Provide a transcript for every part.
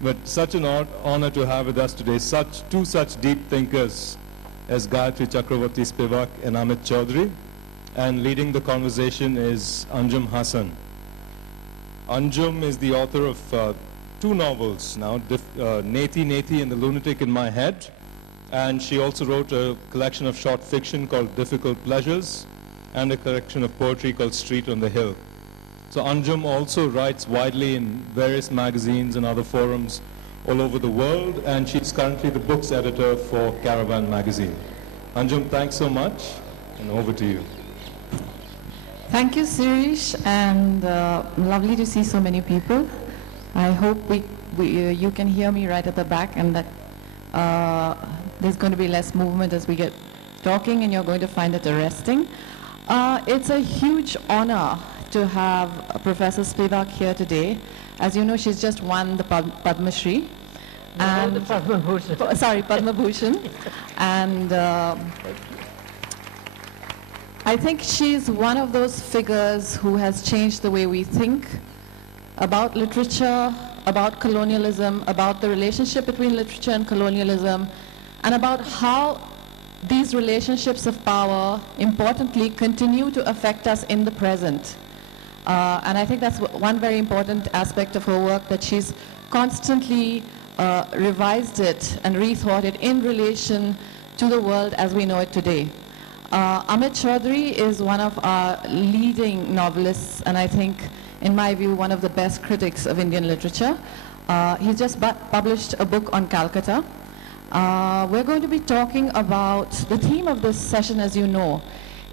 But such an honor to have with us today two such deep thinkers as Gayatri Chakravorty Spivak and Amit Chaudhuri. And leading the conversation is Anjum Hasan. Anjum is the author of two novels now, Neti Neti and The Lunatic in My Head. And she also wrote a collection of short fiction called Difficult Pleasures and a collection of poetry called Street on the Hill. So Anjum also writes widely in various magazines and other forums all over the world, and she's currently the books editor for Caravan magazine. Anjum, thanks so much, and over to you. Thank you, Sirish, and lovely to see so many people. I hope you can hear me right at the back, and that there's going to be less movement as we get talking, and you're going to find it arresting. It's a huge honor to have Professor Spivak here today. As you know, she's just won the Padma Shri. And the Padma Bhushan. Sorry, Padma Bhushan. And I think she's one of those figures who has changed the way we think about literature, about colonialism, about the relationship between literature and colonialism, and about how these relationships of power, importantly, continue to affect us in the present. And I think that's one very important aspect of her work, that she's constantly revised it and rethought it in relation to the world as we know it today. Amit Chaudhuri is one of our leading novelists, and I think, in my view, one of the best critics of Indian literature. He's just published a book on Calcutta. We're going to be talking about, the theme of this session, as you know,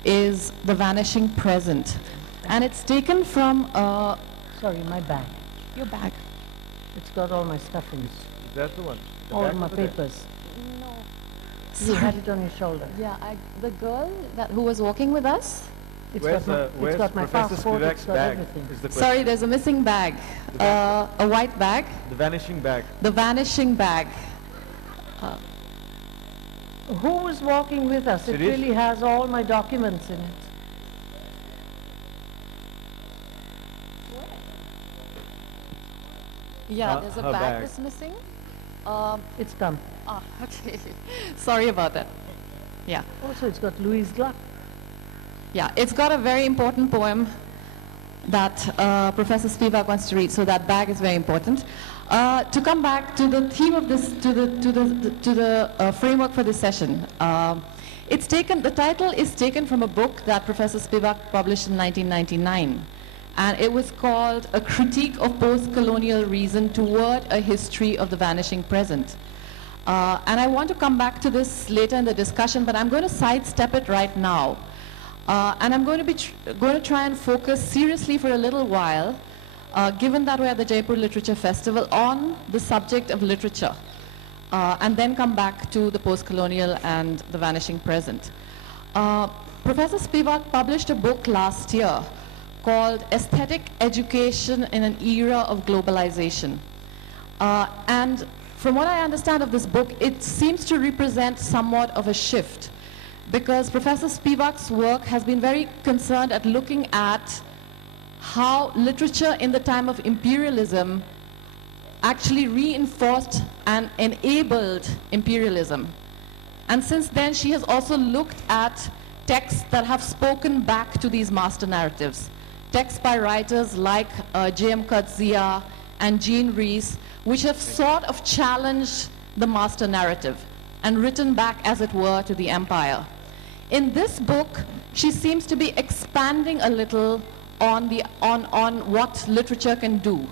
is the vanishing present. And it's taken from... Sorry, my bag. Your bag. It's got all my stuff in it. Is that the one? All my papers. No. You had it on your shoulder. Yeah, the girl who was walking with us. It's got my passport, it's got everything. Sorry, there's a missing bag. A white bag. The vanishing bag. The vanishing bag. Who was walking with us? It really has all my documents in it. Yeah, there's a bag that's missing. It's come. Okay. Sorry about that. Yeah. Also, it's got Louise Gluck. Yeah, it's got a very important poem that Professor Spivak wants to read, so that bag is very important. To come back to the theme of this, to the framework for this session, the title is taken from a book that Professor Spivak published in 1999. And it was called A Critique of Post-Colonial Reason Toward a History of the Vanishing Present. And I want to come back to this later in the discussion, but I'm going to sidestep it right now. And I'm going to try and focus seriously for a little while, given that we're at the Jaipur Literature Festival, on the subject of literature, and then come back to the post-colonial and the vanishing present. Professor Spivak published a book last year called Aesthetic Education in an Era of Globalization. And from what I understand of this book, it seems to represent somewhat of a shift, because Professor Spivak's work has been very concerned at looking at how literature in the time of imperialism actually reinforced and enabled imperialism. And since then, she has also looked at texts that have spoken back to these master narratives. Texts by writers like J.M. Coetzee and Jean Rhys, which have sort of challenged the master narrative and written back, as it were, to the empire. In this book, she seems to be expanding a little on what literature can do,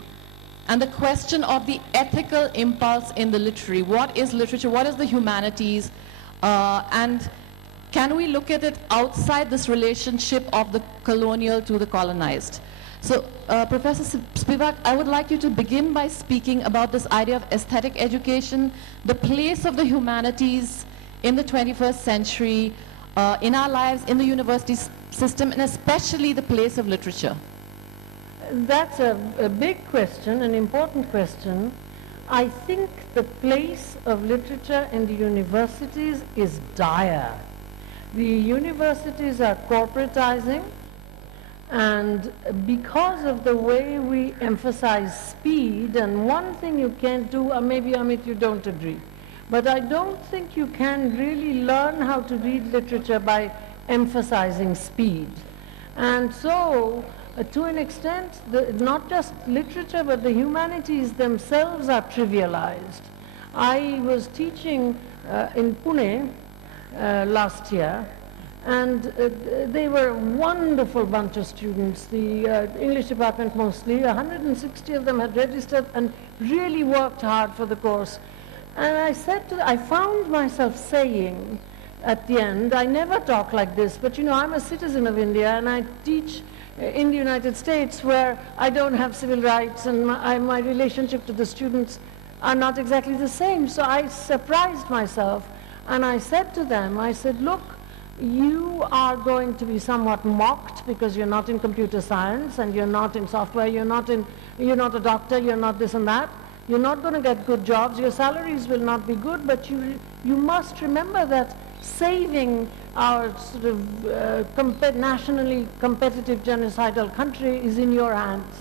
and the question of the ethical impulse in the literary. What is literature? What is the humanities? And can we look at it outside this relationship of the colonial to the colonized? So, Professor Spivak, I would like you to begin by speaking about this idea of aesthetic education, the place of the humanities in the 21st century, in our lives, in the university system, and especially the place of literature. That's a big question, an important question. I think the place of literature in the universities is dire. The universities are corporatizing, And because of the way we emphasize speed, and one thing you can't do, or maybe Amit you don't agree, but I don't think you can really learn how to read literature by emphasizing speed. And so, to an extent, not just literature, but the humanities themselves are trivialized. I was teaching in Pune last year, and they were a wonderful bunch of students, the English department mostly. 160 of them had registered and really worked hard for the course. And I found myself saying at the end, I never talk like this, but you know, I'm a citizen of India and I teach in the United States where I don't have civil rights, and my relationship to the students are not exactly the same. So I surprised myself and I said to them, I said, look, you are going to be somewhat mocked because you're not in computer science and you're not in software, you're not a doctor, you're not this and that. You're not going to get good jobs, your salaries will not be good, but you must remember that saving our sort of nationally competitive genocidal country is in your hands.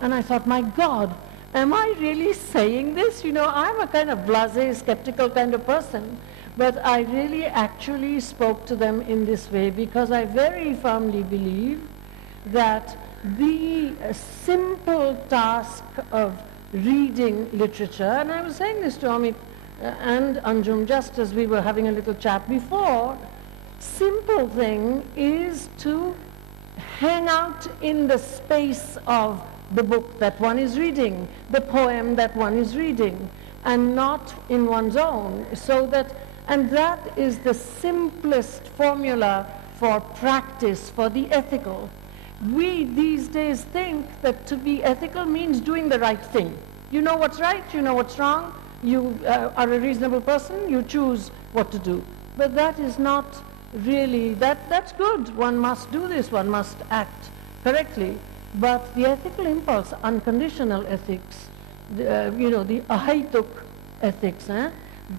And I thought, my God, am I really saying this? You know, I'm a kind of blasé, skeptical kind of person, but I really actually spoke to them in this way because I very firmly believe that the simple task of reading literature, and I was saying this to Amit and Anjum just as we were having a little chat before, simple thing is to hang out in the space of the book that one is reading, the poem that one is reading, and not in one's own. And that is the simplest formula for practice, for the ethical. We these days think that to be ethical means doing the right thing. You know what's right, you know what's wrong, you are a reasonable person, you choose what to do. But that is not really, that's good, one must do this, one must act correctly. But the ethical impulse, unconditional ethics, the ahaituk ethics,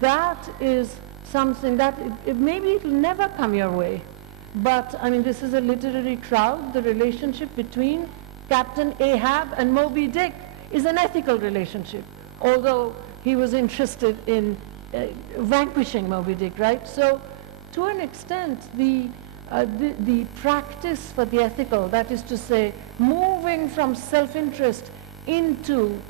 that is something that maybe it will never come your way. But, I mean, this is a literary crowd. The relationship between Captain Ahab and Moby Dick is an ethical relationship, although he was interested in vanquishing Moby Dick, right? So, to an extent, the practice for the ethical, that is to say, moving from self-interest into,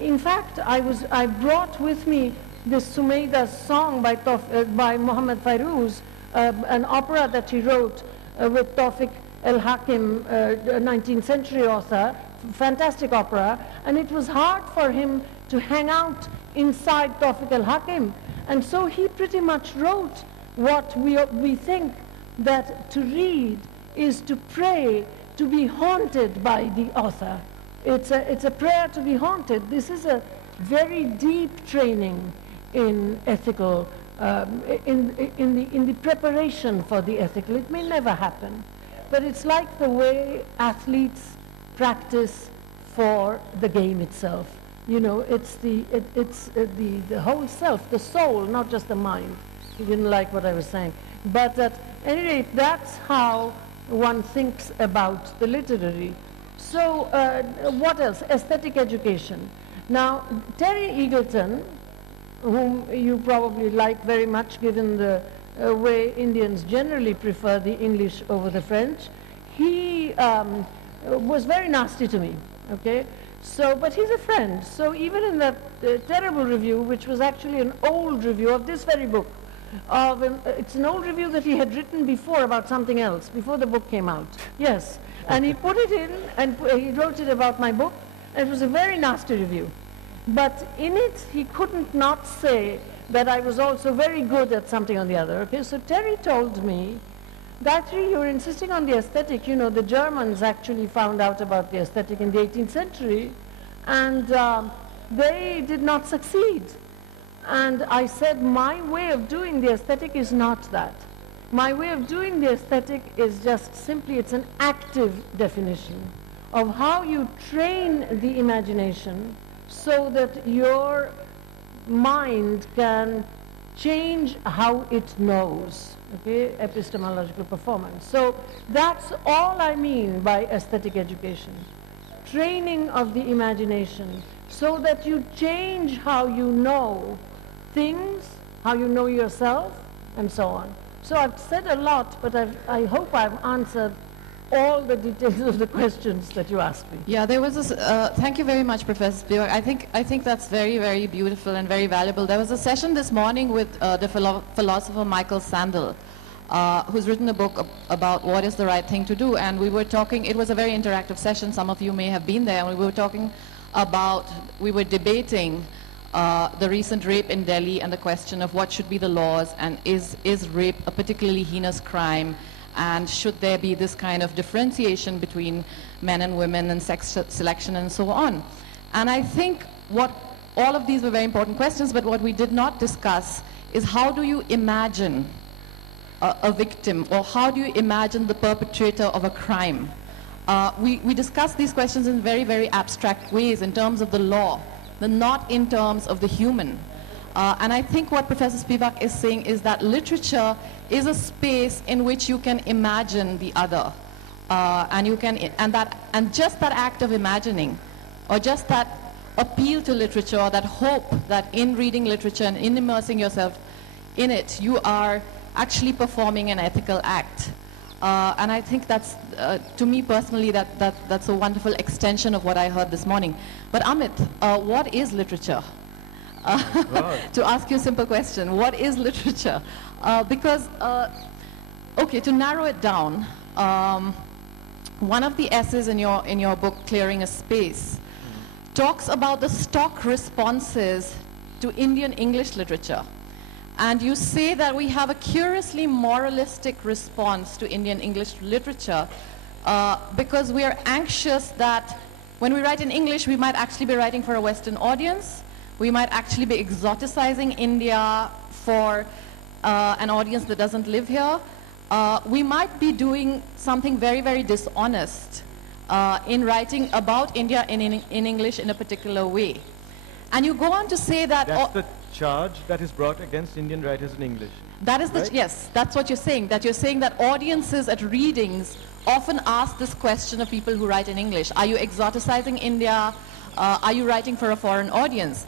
in fact, I brought with me this Sumeida song by Muhammad Fairuz, an opera that he wrote with Tawfiq el-Hakim, a 19th century author, fantastic opera, and it was hard for him to hang out inside Tawfiq el-Hakim, and so he pretty much wrote what we think that to read is to pray, to be haunted by the author. It's a prayer to be haunted. This is a very deep training in ethical, in the preparation for the ethical. It may never happen, but it's like the way athletes practice for the game itself. You know, it's the whole self, the soul, not just the mind. You didn't like what I was saying. But at any rate, that's how one thinks about the literary. So what else? Aesthetic education. Now, Terry Eagleton, whom you probably like very much given the way Indians generally prefer the English over the French, he was very nasty to me, okay? So, but he's a friend. So even in that terrible review, which was actually an old review of this very book, it's an old review that he had written before about something else, before the book came out. Yes. And he put it in, and he wrote it about my book, and it was a very nasty review. But in it, he couldn't not say that I was also very good at something or the other. Okay, so Terry told me, Gayatri, you're insisting on the aesthetic. You know, the Germans actually found out about the aesthetic in the 18th century, and they did not succeed. And I said, my way of doing the aesthetic is not that. My way of doing the aesthetic is just simply, it's an active definition of how you train the imagination so that your mind can change how it knows, okay, epistemological performance. So that's all I mean by aesthetic education. Training of the imagination so that you change how you know things, how you know yourself, and so on. So I've said a lot, but I hope I've answered all the details of the questions that you asked me. Yeah, there was this, thank you very much, Professor Spivak. I think that's very, very beautiful and very valuable. There was a session this morning with the philosopher Michael Sandel, who's written a book about what is the right thing to do. And we were talking, it was a very interactive session, some of you may have been there, and we were talking about, we were debating the recent rape in Delhi and the question of what should be the laws, and is rape a particularly heinous crime, and should there be this kind of differentiation between men and women and sex selection and so on. And I think all of these were very important questions, but what we did not discuss is how do you imagine a victim, or how do you imagine the perpetrator of a crime? We discussed these questions in very, very abstract ways in terms of the law, but not in terms of the human. And I think what Professor Spivak is saying is that literature is a space in which you can imagine the other, and just that act of imagining, or just that appeal to literature, or that hope that in reading literature and in immersing yourself in it, you are actually performing an ethical act. And I think that's, to me personally, that's a wonderful extension of what I heard this morning. But Amit, what is literature? To ask you a simple question, what is literature? Because, okay, to narrow it down, one of the essays in your book, Clearing a Space, talks about the stock responses to Indian English literature. And you say that we have a curiously moralistic response to Indian English literature because we are anxious that when we write in English, we might actually be writing for a Western audience. We might actually be exoticizing India for an audience that doesn't live here. We might be doing something very, very dishonest in writing about India in English in a particular way. And you go on to say that... That's the charge that is brought against Indian writers in English. That is right? Yes, that's what you're saying, that you're saying that audiences at readings often ask this question of people who write in English. Are you exoticizing India? Are you writing for a foreign audience?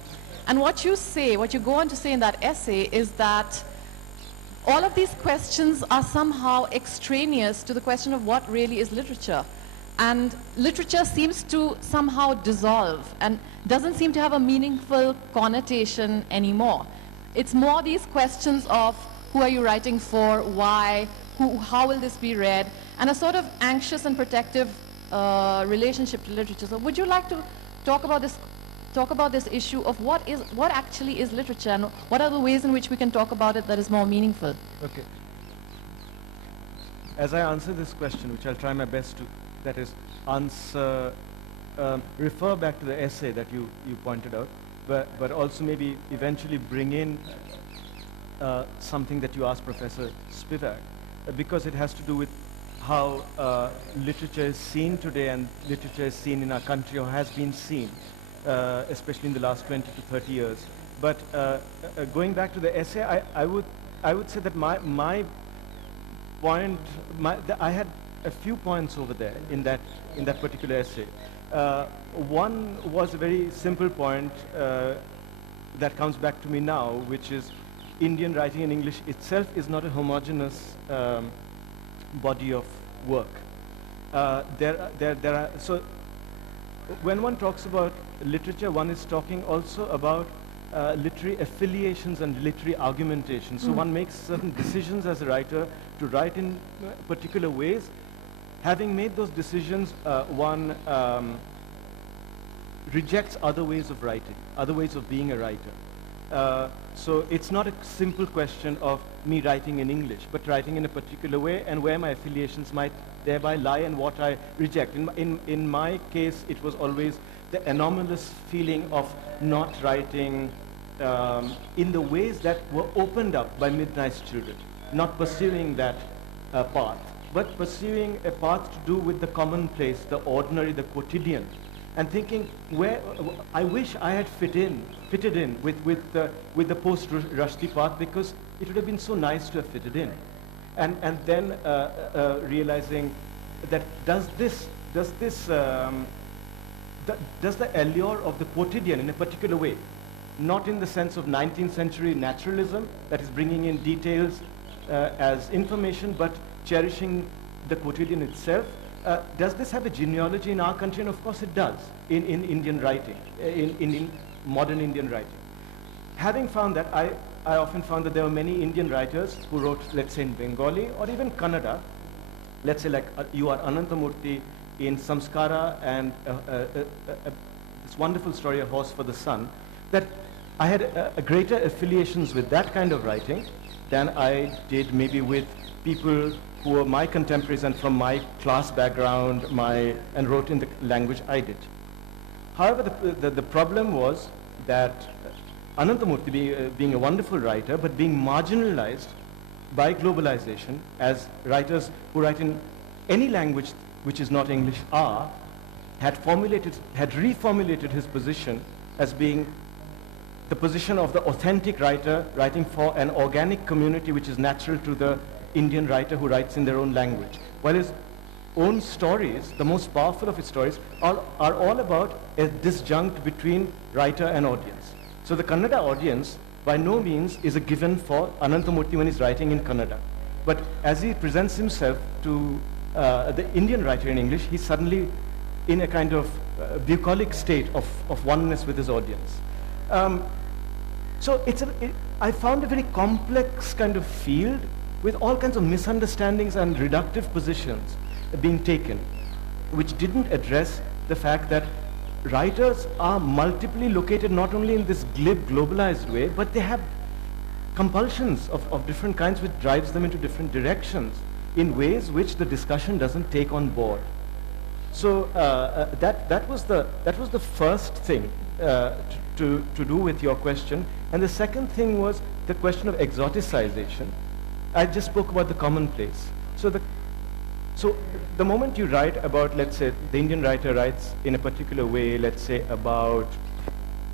And what you say, what you go on to say in that essay is that all of these questions are somehow extraneous to the question of what really is literature. And literature seems to somehow dissolve and doesn't seem to have a meaningful connotation anymore. It's more these questions of who are you writing for, why, how will this be read, and a sort of anxious and protective relationship to literature. So would you like to talk about this issue of what actually is literature, and what are the ways in which we can talk about it that is more meaningful? Okay. As I answer this question, which I'll try my best to, that is, answer, refer back to the essay that you pointed out, but also maybe eventually bring in something that you asked Professor Spivak, because it has to do with how literature is seen today, and literature is seen in our country, or has been seen, especially in the last 20 to 30 years. But going back to the essay, I would say that my point, I had a few points over there in that particular essay. One was a very simple point that comes back to me now, which is Indian writing in English itself is not a homogeneous body of work. So when one talks about literature, one is talking also about literary affiliations and literary argumentation. So one makes certain decisions as a writer to write in particular ways. Having made those decisions, one rejects other ways of writing, other ways of being a writer. So it's not a simple question of me writing in English, but writing in a particular way, and where my affiliations might thereby lie and what I reject. In my case, it was always the anomalous feeling of not writing in the ways that were opened up by Midnight's Children, not pursuing that path, but pursuing a path to do with the commonplace, the ordinary, the quotidian, and thinking, I wish I had fitted in with the post-Rushdie path, because it would have been so nice to have fitted in. And then realizing that does the allure of the quotidian in a particular way, not in the sense of 19th century naturalism that is bringing in details as information, but cherishing the quotidian itself, does this have a genealogy in our country? And of course it does, in Indian writing, in modern Indian writing. Having found that, I often found that there were many Indian writers who wrote, let's say, in Bengali or even Kannada. Let's say, like, you are Anantamurthy in Samskara, and this wonderful story, A Horse for the Sun, that I had greater affiliations with that kind of writing than I did maybe with people who were my contemporaries and from my class background, and wrote in the language I did. However, the problem was that Anantamurthy being a wonderful writer, but being marginalized by globalization, as writers who write in any language which is not English had reformulated his position as being the position of the authentic writer writing for an organic community which is natural to the Indian writer who writes in their own language. While his own stories, the most powerful of his stories, are all about a disjunct between writer and audience. So the Kannada audience by no means is a given for Anantamurthy when he's writing in Kannada. But as he presents himself to the Indian writer in English, he's suddenly in a kind of bucolic state of oneness with his audience. So I found a very complex kind of field with all kinds of misunderstandings and reductive positions being taken, which didn't address the fact that writers are multiply located not only in this glib, globalized way, but they have compulsions of different kinds which drives them into different directions in ways which the discussion doesn't take on board. So that was the first thing to do with your question. And the second thing was the question of exoticization. I just spoke about the commonplace. So the moment you write about, let's say, the Indian writer writes in a particular way, let's say about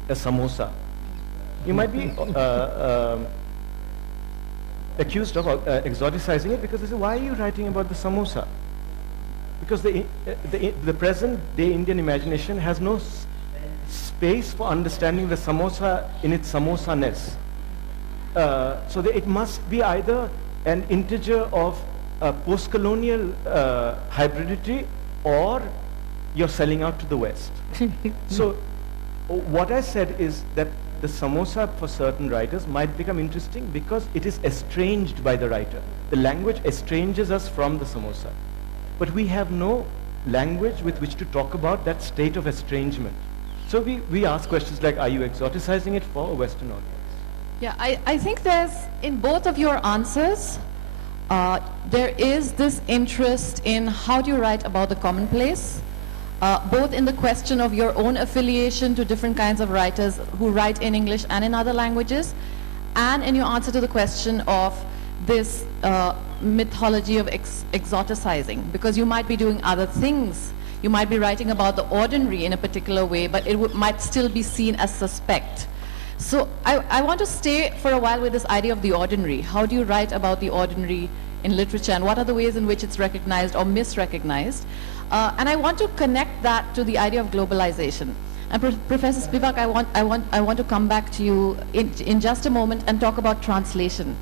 a samosa, you might be accused of exoticizing it, because they say, why are you writing about the samosa? Because the present day Indian imagination has no space for understanding the samosa in its samosa-ness. So it must be either an integer of post-colonial hybridity, or you're selling out to the West. So what I said is that the samosa for certain writers might become interesting because it is estranged by the writer. The language estranges us from the samosa. But we have no language with which to talk about that state of estrangement. So we ask questions like, are you exoticizing it for a Western audience? Yeah, I think there's, in both of your answers, there is this interest in how do you write about the commonplace, both in the question of your own affiliation to different kinds of writers who write in English and in other languages, and in your answer to the question of this mythology of exoticizing, because you might be doing other things. You might be writing about the ordinary in a particular way, but it might still be seen as suspect. So I want to stay for a while with this idea of the ordinary. How do you write about the ordinary in literature, and what are the ways in which it's recognized or misrecognized? And I want to connect that to the idea of globalization. And Professor Spivak, I want to come back to you in just a moment and talk about translation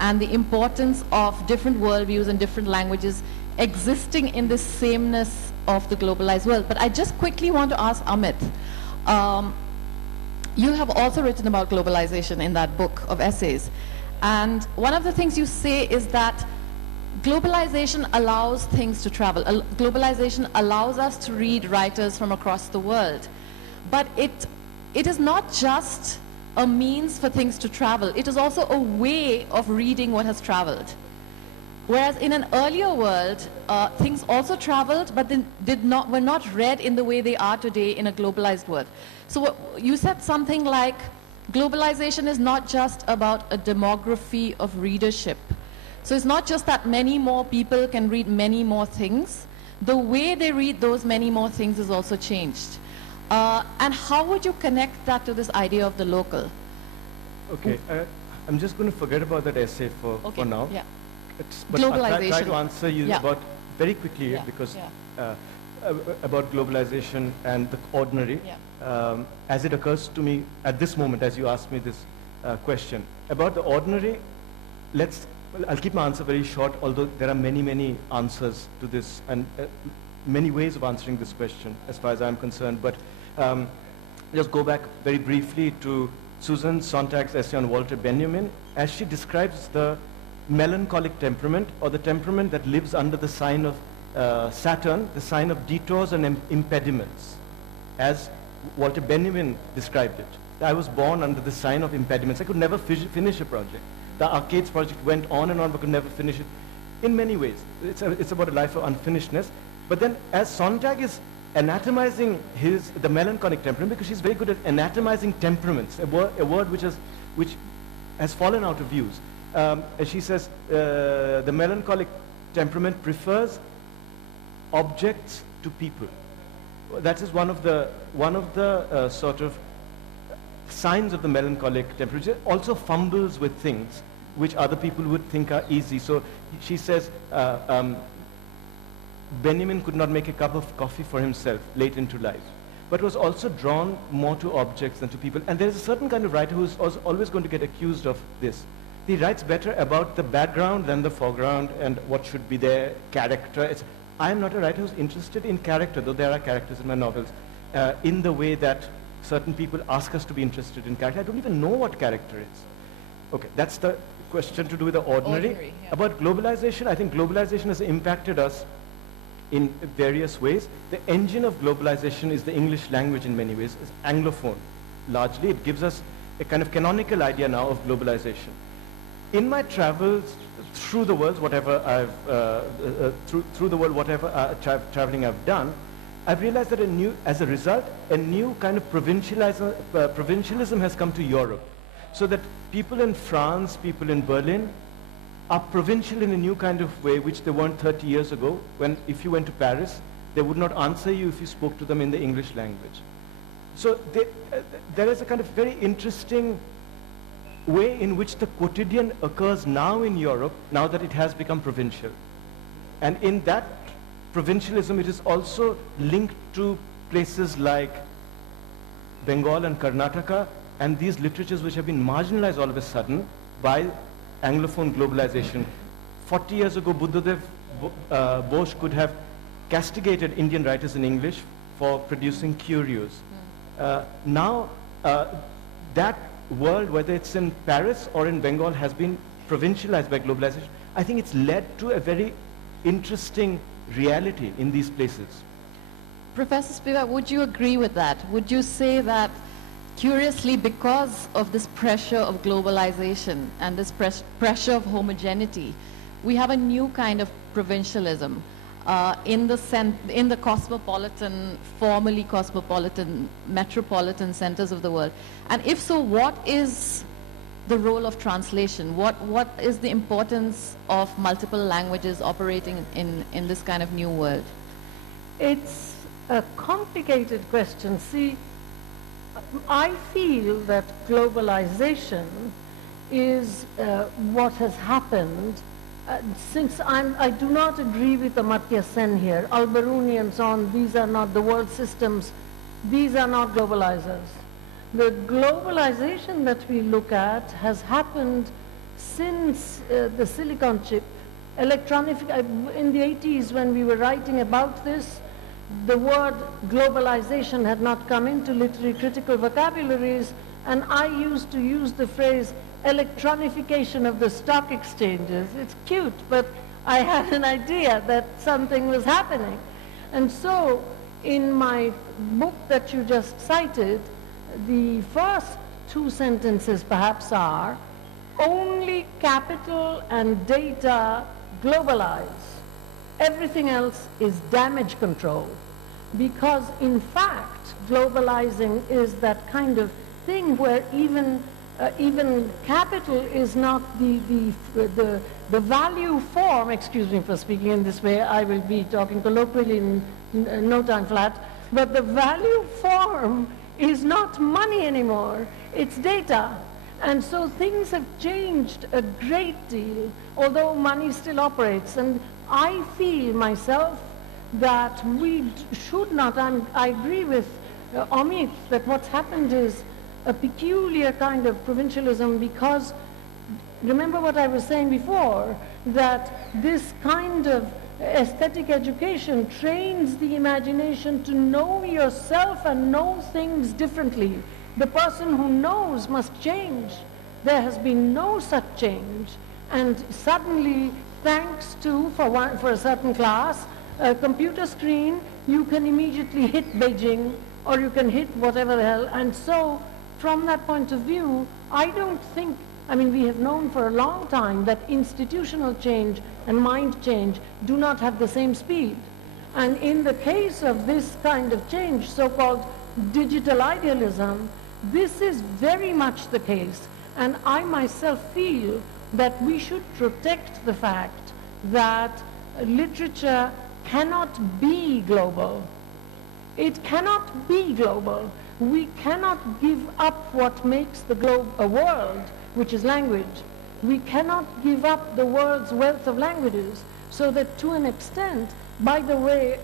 and the importance of different worldviews and different languages existing in this sameness of the globalized world. But I just quickly want to ask Amit, you have also written about globalization in that book of essays. And one of the things you say is that globalization allows things to travel. Globalization allows us to read writers from across the world. But it is not just a means for things to travel. It is also a way of reading what has traveled. Whereas in an earlier world, things also traveled, but then were not read in the way they are today in a globalized world. So you said something like, globalization is not just about a demography of readership. So it's not just that many more people can read many more things. The way they read those many more things is also changed. And how would you connect that to this idea of the local? Okay, I'm just going to forget about that essay for now. Yeah. But I'll try Globalization. to answer you Yeah. about very quickly Yeah, because yeah. about globalization and the ordinary, as it occurs to me at this moment, as you asked me this question about the ordinary. I'll keep my answer very short, although there are many, many answers to this and many ways of answering this question as far as I'm concerned. But just go back very briefly to Susan Sontag's essay on Walter Benjamin, as she describes the melancholic temperament, or the temperament that lives under the sign of Saturn, the sign of detours and impediments, as Walter Benjamin described it. I was born under the sign of impediments. I could never finish a project. The Arcades project went on and on, but could never finish it. In many ways, it's about a life of unfinishedness. But then, as Sontag is anatomizing the melancholic temperament, because she's very good at anatomizing temperaments, a word which has fallen out of use. As she says, the melancholic temperament prefers objects to people. That is one of the sort of signs of the melancholic temperament. It also fumbles with things which other people would think are easy. So she says, Benjamin could not make a cup of coffee for himself late into life, but was also drawn more to objects than to people. And there is a certain kind of writer who's always going to get accused of this. He writes better about the background than the foreground and what should be their character. I am not a writer who's interested in character, though there are characters in my novels, in the way that certain people ask us to be interested in character. I don't even know what character is. Okay, that's the question to do with the ordinary. Yeah. About globalization, I think globalization has impacted us in various ways. The engine of globalization is the English language in many ways. It's Anglophone, largely. It gives us a kind of canonical idea now of globalization. In my travels through the world, whatever traveling I've done, I've realized that as a result, a new kind of provincialism has come to Europe. So that people in France, people in Berlin, are provincial in a new kind of way, which they weren't 30 years ago, when if you went to Paris, they would not answer you if you spoke to them in the English language. So there is a kind of very interesting way in which the quotidian occurs now in Europe, now that it has become provincial. And in that provincialism, it is also linked to places like Bengal and Karnataka, and these literatures which have been marginalized all of a sudden by Anglophone globalization. 40 years ago, Buddhadev Bose could have castigated Indian writers in English for producing curios. Now, that world, whether it's in Paris or in Bengal, has been provincialized by globalization. I think it's led to a very interesting reality in these places. Professor Spivak, would you agree with that? Would you say that, curiously, because of this pressure of globalization and this pressure of homogeneity, we have a new kind of provincialism in the cosmopolitan, formerly cosmopolitan, metropolitan centers of the world? And if so, what is the role of translation? What is the importance of multiple languages operating in this kind of new world? It's a complicated question. See, I feel that globalization is what has happened since I do not agree with Amartya Sen here. Al-Biruni and so on, these are not the world systems. These are not globalizers. The globalization that we look at has happened since the silicon chip. In the 80s, when we were writing about this, the word globalization had not come into literary critical vocabularies, and I used to use the phrase electronification of the stock exchanges. It's cute, but I had an idea that something was happening. And so, in my book that you just cited, the first two sentences perhaps are, only capital and data globalize. Everything else is damage control. Because in fact, globalizing is that kind of thing where even capital is not the value form, excuse me for speaking in this way, I will be talking colloquially in no time flat. But the value form is not money anymore, it's data. And so things have changed a great deal, although money still operates. And I feel myself that we should not, I agree with Amit, that what's happened is a peculiar kind of provincialism, because remember what I was saying before, that this kind of aesthetic education trains the imagination to know yourself and know things differently. The person who knows must change. There has been no such change, and suddenly, thanks to, for a certain class, a computer screen, you can immediately hit Beijing, or you can hit whatever the hell. And so, from that point of view, I don't think, I mean, we have known for a long time that institutional change and mind change do not have the same speed. And in the case of this kind of change, so-called digital idealism, this is very much the case. And I myself feel that we should protect the fact that literature cannot be global. It cannot be global. We cannot give up what makes the globe a world, which is language. We cannot give up the world's wealth of languages, so that to an extent, by the way,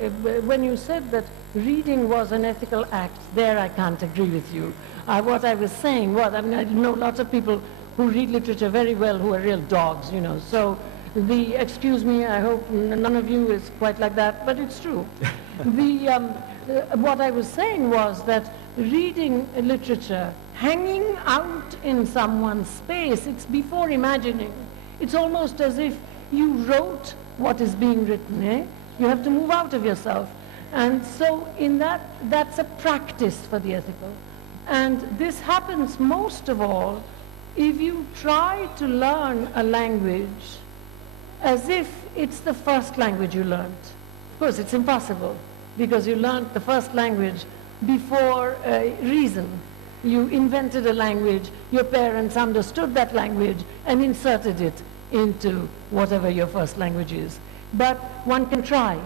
when you said that reading was an ethical act, there I can't agree with you. What I was saying was, I mean, I know lots of people who read literature very well who are real dogs, you know. So excuse me, I hope none of you is quite like that, but it's true. What I was saying was that reading literature, hanging out in someone's space, it's before imagining. It's almost as if you wrote what is being written, eh? You have to move out of yourself. And so in that's a practice for the ethical. And this happens most of all if you try to learn a language as if it's the first language you learned. Of course, it's impossible, because you learned the first language before reason. You invented a language, your parents understood that language and inserted it into whatever your first language is. But one can try.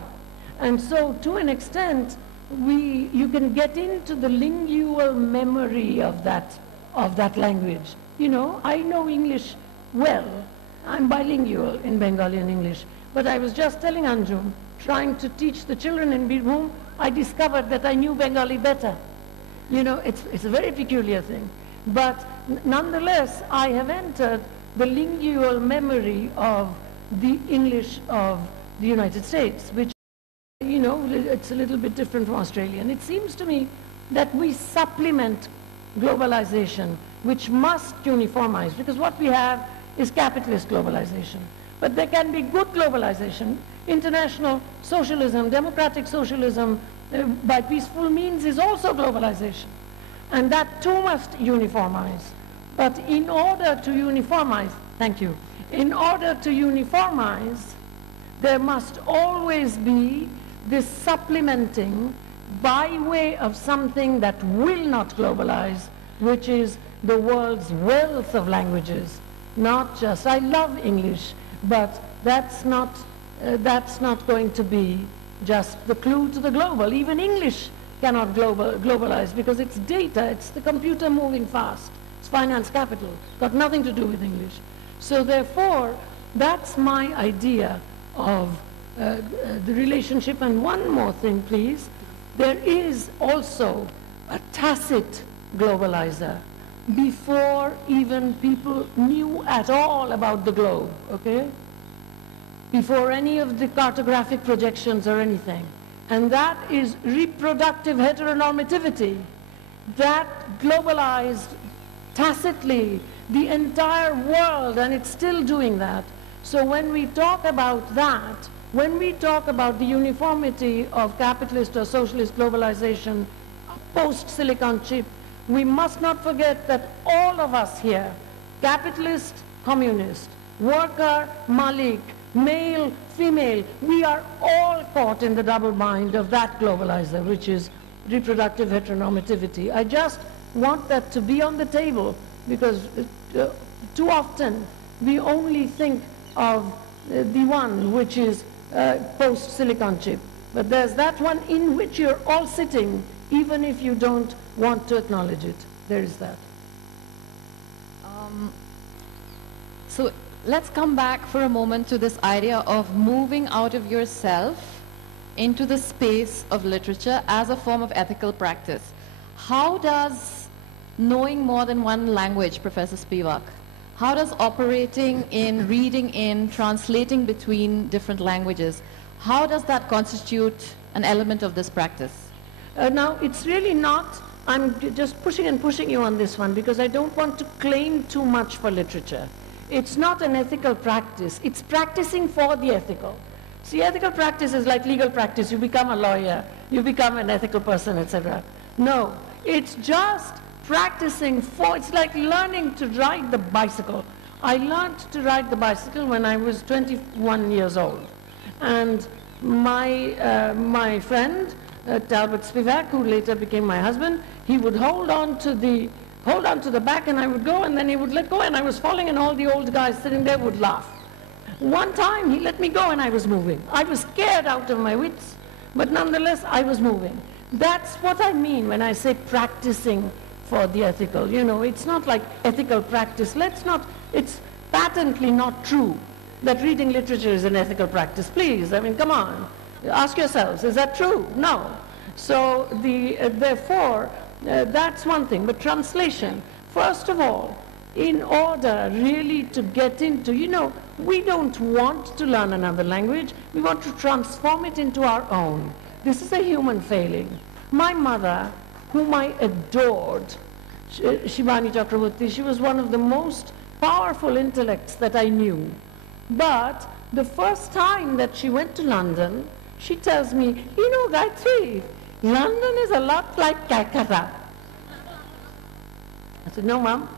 And so to an extent, you can get into the lingual memory of that language. You know, I know English well. I'm bilingual in Bengali and English. But I was just telling Anjum, trying to teach the children in Birbhum, I discovered that I knew Bengali better. You know, it's a very peculiar thing. But nonetheless, I have entered the lingual memory of the English of the United States, which, you know, it's a little bit different from Australian. It seems to me that we supplement globalization, which must uniformize, because what we have is capitalist globalization. But there can be good globalization. International socialism, democratic socialism, by peaceful means is also globalization. And that too must uniformize. But in order to uniformize, thank you, in order to uniformize, there must always be this supplementing by way of something that will not globalize, which is the world's wealth of languages. Not just, I love English, but that's not going to be just the clue to the global. Even English cannot globalize, because it's data, it's the computer moving fast. It's finance capital, got nothing to do with English. So therefore, that's my idea of the relationship. And one more thing, please. There is also a tacit globalizer before even people knew at all about the globe, okay? Before any of the cartographic projections or anything. And that is reproductive heteronormativity. That globalized tacitly the entire world, and it's still doing that. So when we talk about that, when we talk about the uniformity of capitalist or socialist globalization post-Silicon chip, we must not forget that all of us here, capitalist, communist, worker, Malik, male, female, we are all caught in the double bind of that globalizer, which is reproductive heteronormativity. I just want that to be on the table, because too often we only think of the one which is post-Silicon chip. But there's that one in which you're all sitting, even if you don't want to acknowledge it. There is that. So let's come back for a moment to this idea of moving out of yourself into the space of literature as a form of ethical practice. How does knowing more than one language, Professor Spivak, how does operating in, reading in, translating between different languages, how does that constitute an element of this practice? Now, it's really not, I'm just pushing and pushing you on this one because I don't want to claim too much for literature. It's not an ethical practice. It's practicing for the ethical. See, ethical practice is like legal practice. You become a lawyer, you become an ethical person, etc. No, it's just practicing for, it's like learning to ride the bicycle. I learned to ride the bicycle when I was 21 years old. And my friend, Talbot Spivak, who later became my husband, he would hold on to the back and I would go and then he would let go and I was falling and all the old guys sitting there would laugh. One time he let me go and I was moving. I was scared out of my wits, but nonetheless I was moving. That's what I mean when I say practicing for the ethical. You know, it's not like ethical practice. It's patently not true that reading literature is an ethical practice. Please, I mean, come on. Ask yourselves, is that true? No. So therefore, that's one thing. But translation, first of all, in order really to get into, you know, we don't want to learn another language. We want to transform it into our own. This is a human failing. My mother, whom I adored, Shivani Chakravorty, she was one of the most powerful intellects that I knew. But the first time that she went to London, she tells me, you know, Gayatri, London is a lot like Calcutta. I said, no, Mom.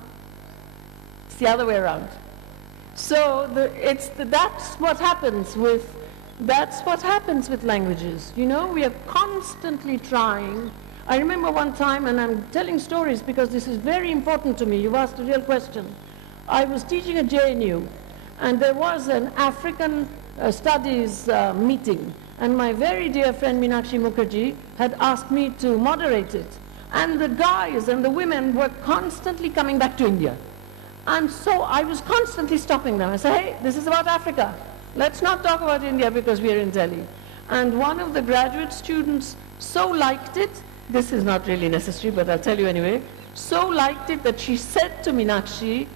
It's the other way around. So that's what happens with languages. You know, we are constantly trying. I remember one time, and I'm telling stories because this is very important to me. You've asked a real question. I was teaching at JNU, and there was an African studies meeting, and my very dear friend Meenakshi Mukherjee had asked me to moderate it. And the guys and the women were constantly coming back to India. And so I was constantly stopping them. I said, hey, this is about Africa. Let's not talk about India because we are in Delhi. And one of the graduate students so liked it, this is not really necessary, but I'll tell you anyway, so liked it that she said to Meenakshi,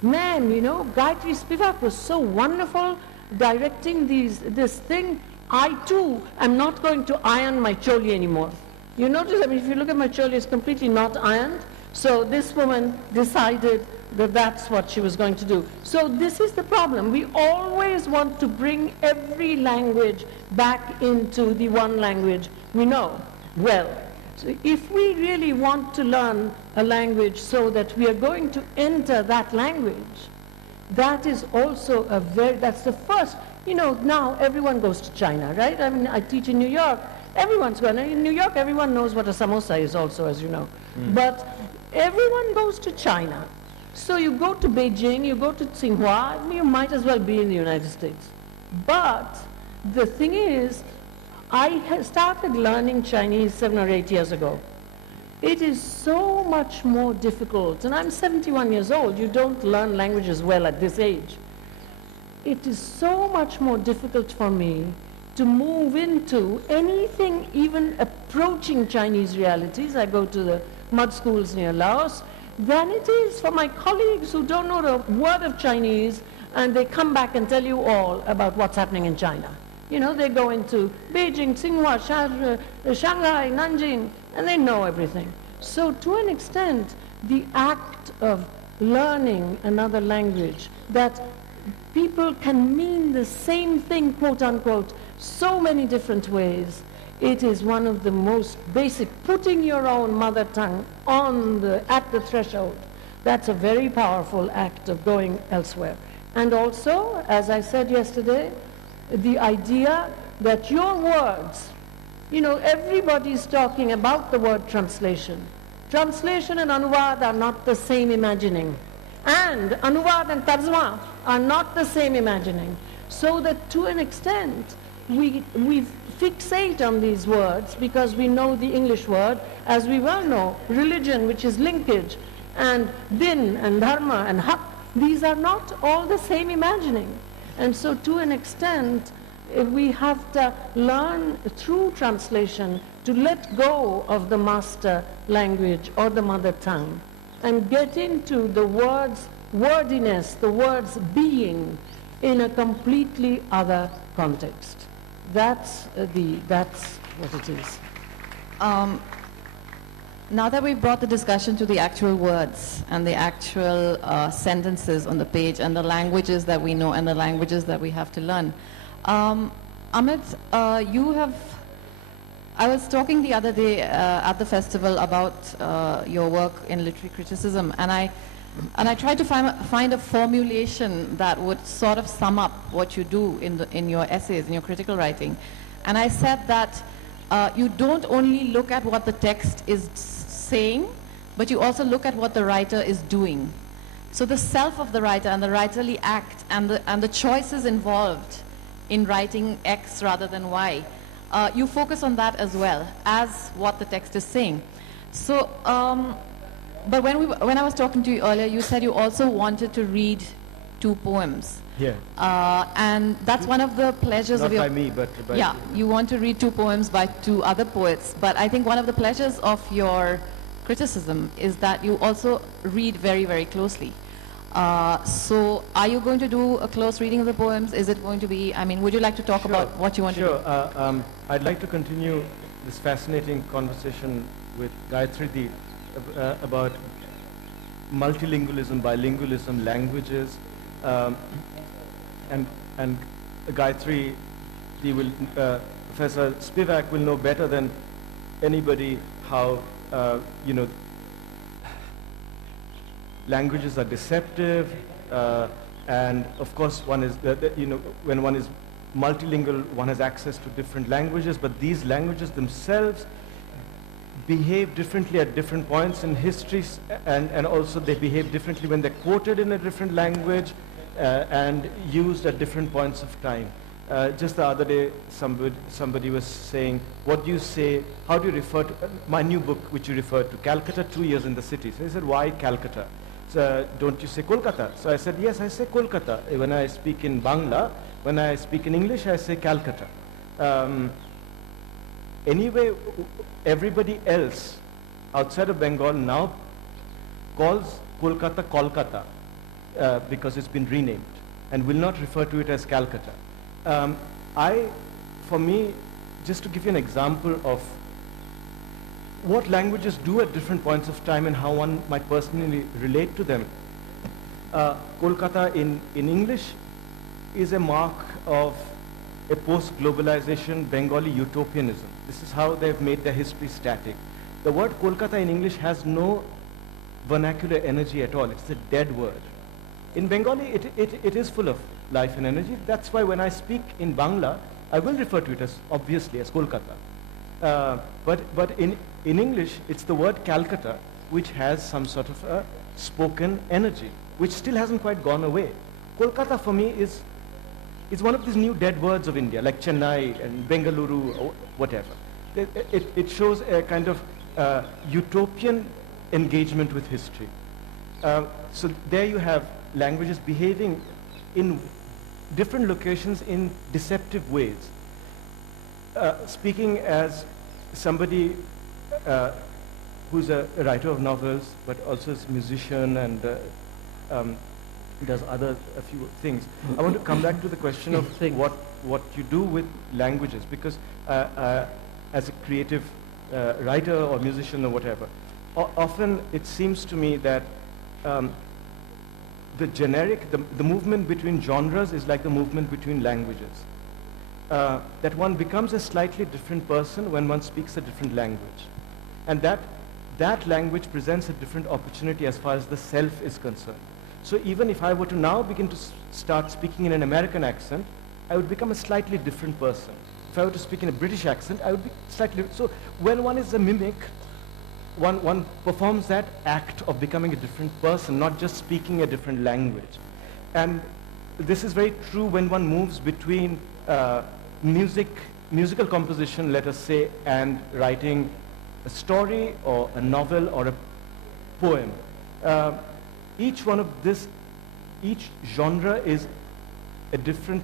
man, you know, Gayatri Spivak was so wonderful directing this thing. I too am not going to iron my choli anymore. You notice, I mean, if you look at my choli, it's completely not ironed. So this woman decided that that's what she was going to do. So this is the problem. We always want to bring every language back into the one language we know. Well, so if we really want to learn a language so that we are going to enter that language, that is also that's the first, you know, now everyone goes to China, right? I mean, I teach in New York. Everyone's going. In New York, everyone knows what a samosa is also, as you know. But everyone goes to China. So you go to Beijing, you go to Tsinghua, you might as well be in the United States. But the thing is, I started learning Chinese 7 or 8 years ago. It is so much more difficult. And I'm 71 years old. You don't learn languages well at this age. It is so much more difficult for me to move into anything even approaching Chinese realities. I go to the mud schools near Laos, than it is for my colleagues who don't know a word of Chinese and they come back and tell you all about what's happening in China. You know, they go into Beijing, Tsinghua, Shanghai, Nanjing, and they know everything. So to an extent, the act of learning another language, that people can mean the same thing, quote unquote, so many different ways, it is one of the most basic, putting your own mother tongue at the threshold. That's a very powerful act of going elsewhere. And also, as I said yesterday, the idea that your words, you know, everybody's talking about the word translation. Translation and anuvad are not the same imagining. And anuvad and tarjuma are not the same imagining. So that to an extent, we fixate on these words because we know the English word, as we well know, religion, which is linkage, and din and dharma and haq, these are not all the same imagining. And so to an extent, we have to learn through translation to let go of the master language or the mother tongue and get into the words' wordiness, the words' being in a completely other context. That's what it is. Now that we've brought the discussion to the actual words and the actual sentences on the page and the languages that we know and the languages that we have to learn, Amit, I was talking the other day at the festival about your work in literary criticism, and I tried to find a formulation that would sort of sum up what you do in your essays, in your critical writing. And I said that you don't only look at what the text is saying, but you also look at what the writer is doing. So the self of the writer and the writerly act and the choices involved in writing X rather than Y, you focus on that as well as what the text is saying. So, but when I was talking to you earlier, you said you also wanted to read 2 poems. Yeah. And that's one of the pleasures Not of your... by me, but by... Yeah, you want to read 2 poems by 2 other poets. But I think one of the pleasures of your criticism is that you also read very, very closely. So are you going to do a close reading of the poems? Is it going to be, I mean, would you like to talk about what you want to do? Sure. I'd like to continue this fascinating conversation with Gayatri about multilingualism, bilingualism, languages, and Gayatri, Professor Spivak will know better than anybody how, languages are deceptive, and of course one is, when one is multilingual, one has access to different languages, but these languages themselves behave differently at different points in history, and also they behave differently when they're quoted in a different language and used at different points of time. Just the other day, somebody was saying, what do you say, how do you refer to, my new book, which you referred to, Calcutta, 2 years in the city. So I said, why Calcutta? So, don't you say Kolkata? So I said, yes, I say Kolkata. When I speak in Bangla, when I speak in English, I say Calcutta. Anyway, everybody else outside of Bengal now calls Kolkata Kolkata because it's been renamed and will not refer to it as Calcutta. For me, just to give you an example of what languages do at different points of time and how one might personally relate to them. Kolkata in English is a mark of a post-globalization Bengali utopianism. This is how they've made their history static. The word Kolkata in English has no vernacular energy at all. It's a dead word. In Bengali, it is full of life and energy. That's why when I speak in Bangla, I will refer to it as, obviously, as Kolkata. But in English, it's the word Calcutta, which has some sort of a spoken energy, which still hasn't quite gone away. Kolkata, for me, is one of these new dead words of India, like Chennai and Bengaluru or whatever. It shows a kind of utopian engagement with history. So there you have languages behaving in different locations in deceptive ways. Speaking as somebody who's a writer of novels, but also is a musician and does a few things. I want to come back to the question of what you do with languages, because as a creative writer or musician or whatever, often it seems to me that the movement between genres is like the movement between languages. That one becomes a slightly different person when one speaks a different language. And that language presents a different opportunity as far as the self is concerned. So even if I were to now begin to start speaking in an American accent, I would become a slightly different person. If I were to speak in a British accent, I would be slightly different. So when one is a mimic, one performs that act of becoming a different person, not just speaking a different language. And this is very true when one moves between musical composition, let us say, and writing a story or a novel or a poem. Each genre is a different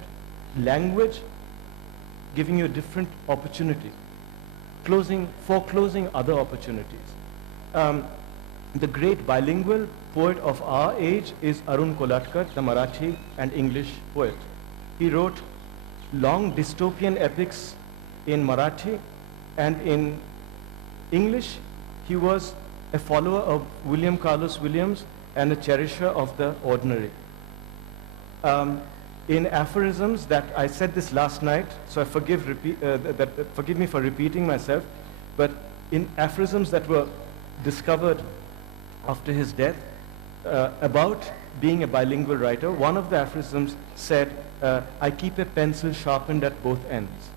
language, giving you a different opportunity, foreclosing other opportunities. The great bilingual poet of our age is Arun Kolatkar, the Marathi and English poet. He wrote long dystopian epics in Marathi, and in English he was a follower of William Carlos Williams and a cherisher of the ordinary. In aphorisms, that I said this last night, so forgive me for repeating myself, but in aphorisms that were discovered after his death about being a bilingual writer, one of the aphorisms said, I keep a pencil sharpened at both ends,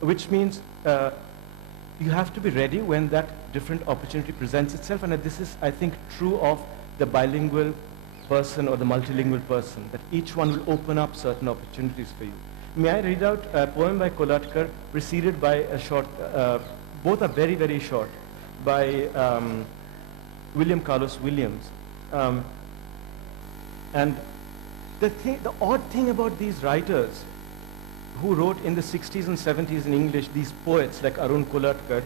which means you have to be ready when that different opportunity presents itself, and this is, I think, true of the bilingual person or the multilingual person, that each one will open up certain opportunities for you. May I read out a poem by Kolatkar, preceded by a short, both are very, very short, by William Carlos Williams. And the odd thing about these writers who wrote in the 60s and 70s in English, these poets like Arun Kolatkar,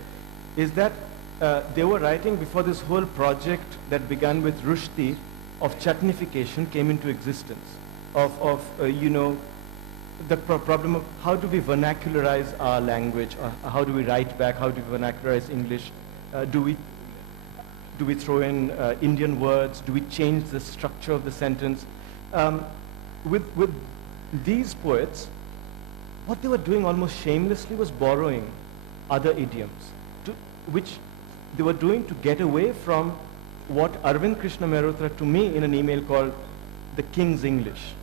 is that they were writing before this whole project that began with Rushdie of chutnification came into existence, the problem of how do we vernacularize our language, or how do we write back, how do we vernacularize English, do we throw in Indian words, do we change the structure of the sentence? With these poets, what they were doing almost shamelessly was borrowing other idioms, which they were doing to get away from what Arvind Krishna Mehrotra to me in an email called the King's English,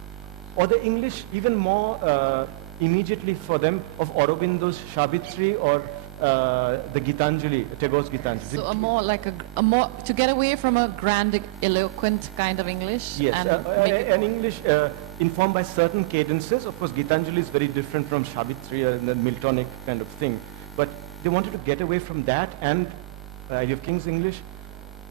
or the English even more immediately for them of Aurobindo's Shabitri or the Gitanjali, Tagore's Gitanjali. So a more like a more to get away from a grand, eloquent kind of English. Yes, and an English informed by certain cadences. Of course, Gitanjali is very different from Shabitri and the Miltonic kind of thing. But they wanted to get away from that and idea of King's English.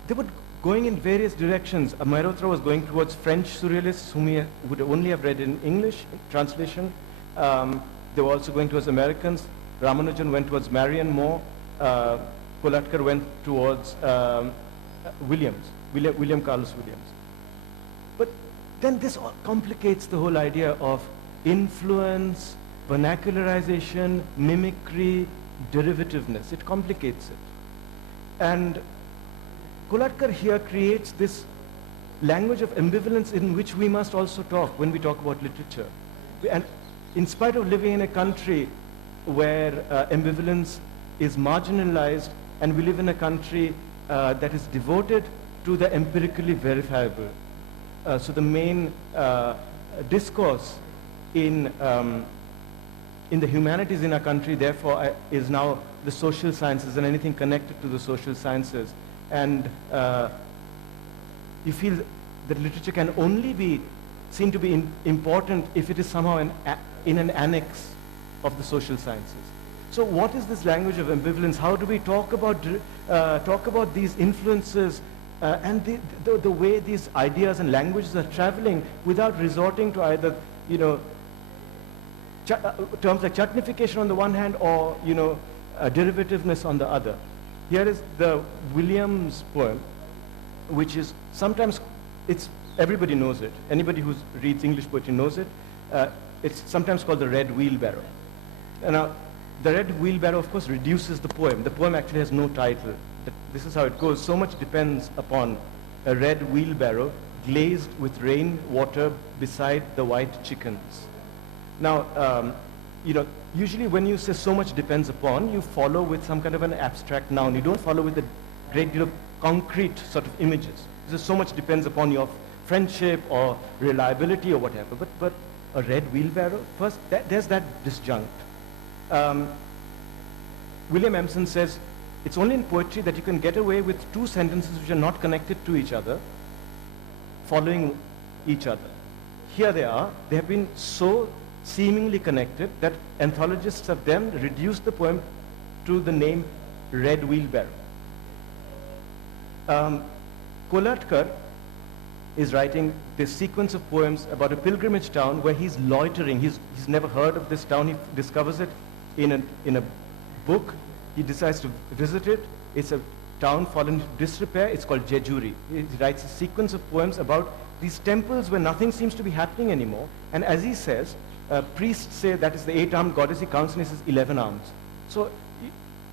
They were going in various directions. Mehrotra was going towards French surrealists, whom he would only have read in English translation. They were also going towards Americans. Ramanujan went towards Marion Moore. Kolatkar went towards William Carlos Williams. But then this all complicates the whole idea of influence, vernacularization, mimicry, derivativeness. It complicates it. And Kolatkar here creates this language of ambivalence in which we must also talk when we talk about literature. And in spite of living in a country where ambivalence is marginalized, and we live in a country that is devoted to the empirically verifiable. So the main discourse in the humanities in our country, therefore, is now the social sciences and anything connected to the social sciences. And you feel that literature can only be seen to be important if it is somehow in an annex of the social sciences. So what is this language of ambivalence? How do we talk about these influences and the way these ideas and languages are traveling without resorting to either, terms like chutnification on the one hand or, derivativeness on the other. Here is the Williams poem, which is sometimes, everybody knows it. Anybody who reads English poetry knows it. It's sometimes called the Red Wheelbarrow. And now, the Red Wheelbarrow, of course, reduces the poem. The poem actually has no title. This is how it goes. So much depends upon a red wheelbarrow glazed with rain water beside the white chickens. Now, usually when you say so much depends upon, you follow with some kind of an abstract noun. You don't follow with a great deal of concrete sort of images. So much depends upon your friendship or reliability or whatever. But a red wheelbarrow, first, there's that disjunct. William Emerson says, it's only in poetry that you can get away with two sentences which are not connected to each other, following each other. Here they are. They have been so seemingly connected that anthologists have then reduced the poem to the name Red Wheelbarrow. Kolatkar is writing this sequence of poems about a pilgrimage town where he's loitering. He's never heard of this town. He discovers it in a book. He decides to visit it. It's a town fallen into disrepair. It's called Jejuri. He writes a sequence of poems about these temples where nothing seems to be happening anymore. And as he says, priests say that is the 8-armed goddess. He counts and he says 11 arms. So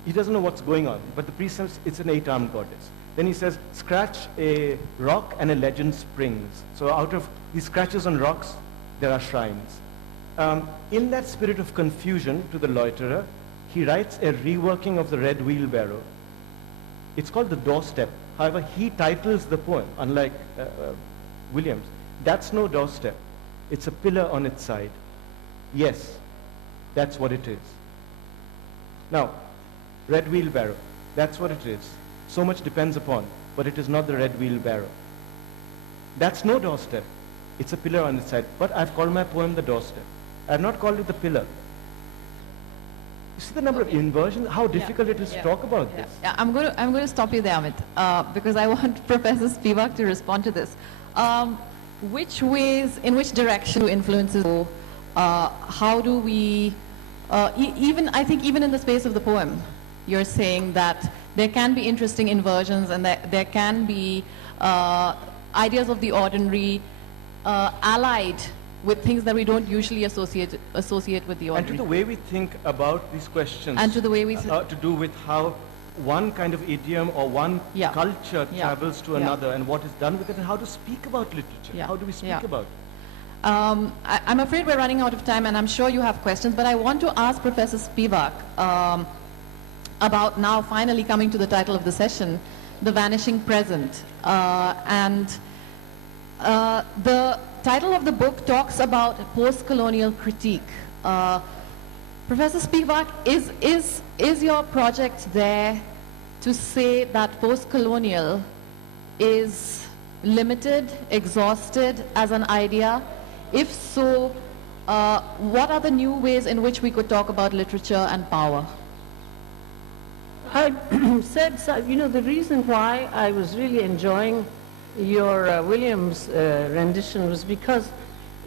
he doesn't know what's going on, but the priest says it's an 8-armed goddess. Then he says, scratch a rock and a legend springs. So out of these scratches on rocks, there are shrines. In that spirit of confusion to the loiterer, he writes a reworking of the Red Wheelbarrow. It's called The Doorstep. However, he titles the poem, unlike Williams. That's no doorstep. It's a pillar on its side. Yes, that's what it is. Now, Red Wheelbarrow, that's what it is. So much depends upon, but it is not the Red Wheelbarrow. That's no doorstep. It's a pillar on its side. But I've called my poem The Doorstep. I've not called it the pillar. You see the number of inversions, how difficult it is to talk about this. Yeah, I'm going to stop you there, Amit, because I want Professor Spivak to respond to this. Which ways, in which direction do influences go? How do we, I think even in the space of the poem, you're saying that there can be interesting inversions and there can be ideas of the ordinary allied with things that we don't usually associate with the ordinary. And to the way we think about these questions. And to the way we... to do with how one kind of idiom or one culture travels to another and what is done with it and how to speak about literature. How do we speak about it? I'm afraid we're running out of time and I'm sure you have questions, but I want to ask Professor Spivak about now finally coming to the title of the session, The Vanishing Present. The title of the book talks about post-colonial critique. Professor Spivak, is your project there to say that post-colonial is limited, exhausted as an idea? If so, what are the new ways in which we could talk about literature and power? I said, the reason why I was really enjoying your Williams rendition was because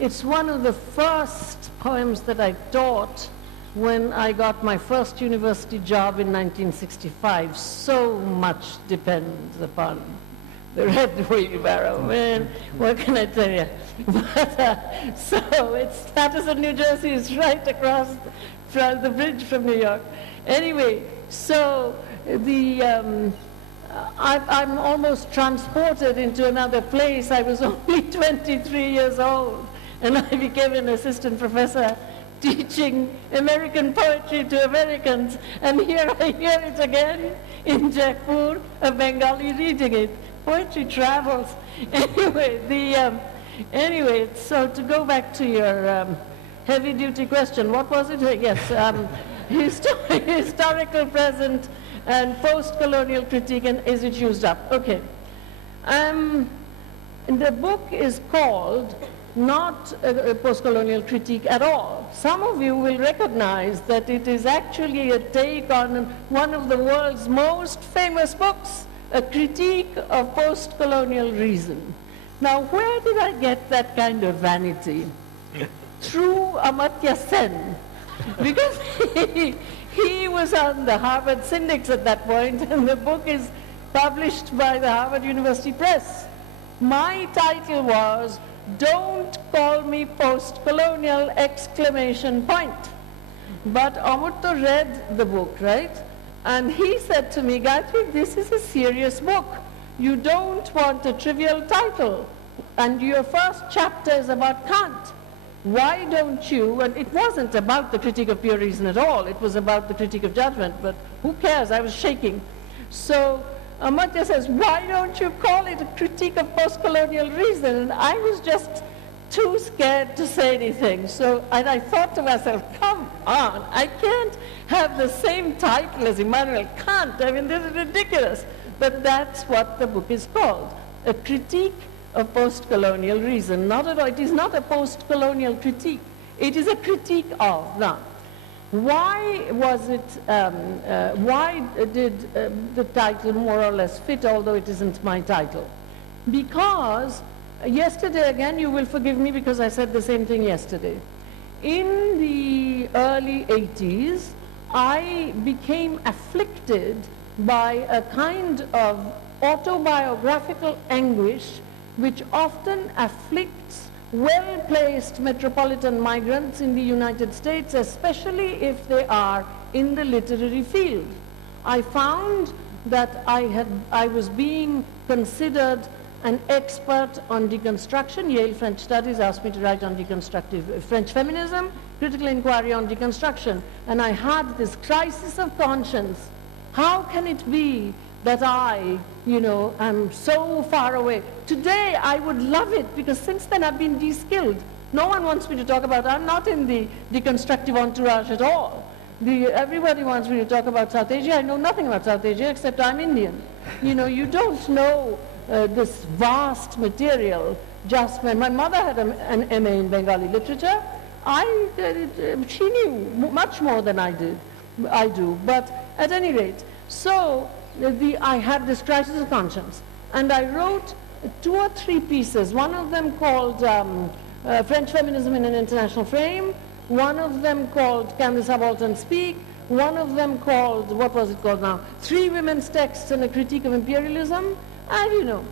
it's one of the first poems that I taught when I got my first university job in 1965. So much depends upon the Red Wheelbarrow. Man, what can I tell you? But, so it's Patterson, New Jersey is right across the bridge from New York. Anyway, so I'm almost transported into another place. I was only 23 years old, and I became an assistant professor teaching American poetry to Americans, and here I hear it again in Jaipur, a Bengali reading it. Poetry travels. Anyway, so to go back to your heavy-duty question, what was it? Yes, historical present and post-colonial critique, and is it used up? Okay. The book is called not a post-colonial critique at all. Some of you will recognize that it is actually a take on one of the world's most famous books, a critique of post-colonial reason. Now, where did I get that kind of vanity? Through Amartya Sen, because he was on the Harvard Syndics at that point, and the book is published by the Harvard University Press. My title was, "Don't Call Me Post-Colonial!" But Amurtha read the book, right? And he said to me, "Gayatri, this is a serious book. You don't want a trivial title. And your first chapter is about Kant. Why don't you," and it wasn't about the critique of pure reason at all, it was about the critique of judgment, but who cares, I was shaking. So Amartya says, "Why don't you call it a critique of post-colonial reason?" And I was just too scared to say anything. So, and I thought to myself, come on, I can't have the same title as Immanuel Kant. I mean, this is ridiculous. But that's what the book is called, a critique of post-colonial reason. Not at all. It is not a post-colonial critique. It is a critique of. Now, why was it, why did the title more or less fit, although it isn't my title? Because yesterday, again, you will forgive me because I said the same thing yesterday. In the early 80s, I became afflicted by a kind of autobiographical anguish which often afflicts well-placed metropolitan migrants in the United States, especially if they are in the literary field. I found that I was being considered an expert on deconstruction. Yale French Studies asked me to write on deconstructive French feminism, critical inquiry on deconstruction, and I had this crisis of conscience. How can it be that I, am so far away? Today I would love it because since then I've been de-skilled. No one wants me to talk about, I'm not in the deconstructive entourage at all. Everybody wants me to talk about South Asia. I know nothing about South Asia except I'm Indian. You don't know this vast material just when my mother had an MA in Bengali literature. She knew much more than I do. But at any rate, so I had this crisis of conscience, and I wrote 2 or 3 pieces, one of them called French Feminism in an International Frame, one of them called Can the Subaltern Speak, one of them called, what was it called now? 3 Women's Texts and a Critique of Imperialism, and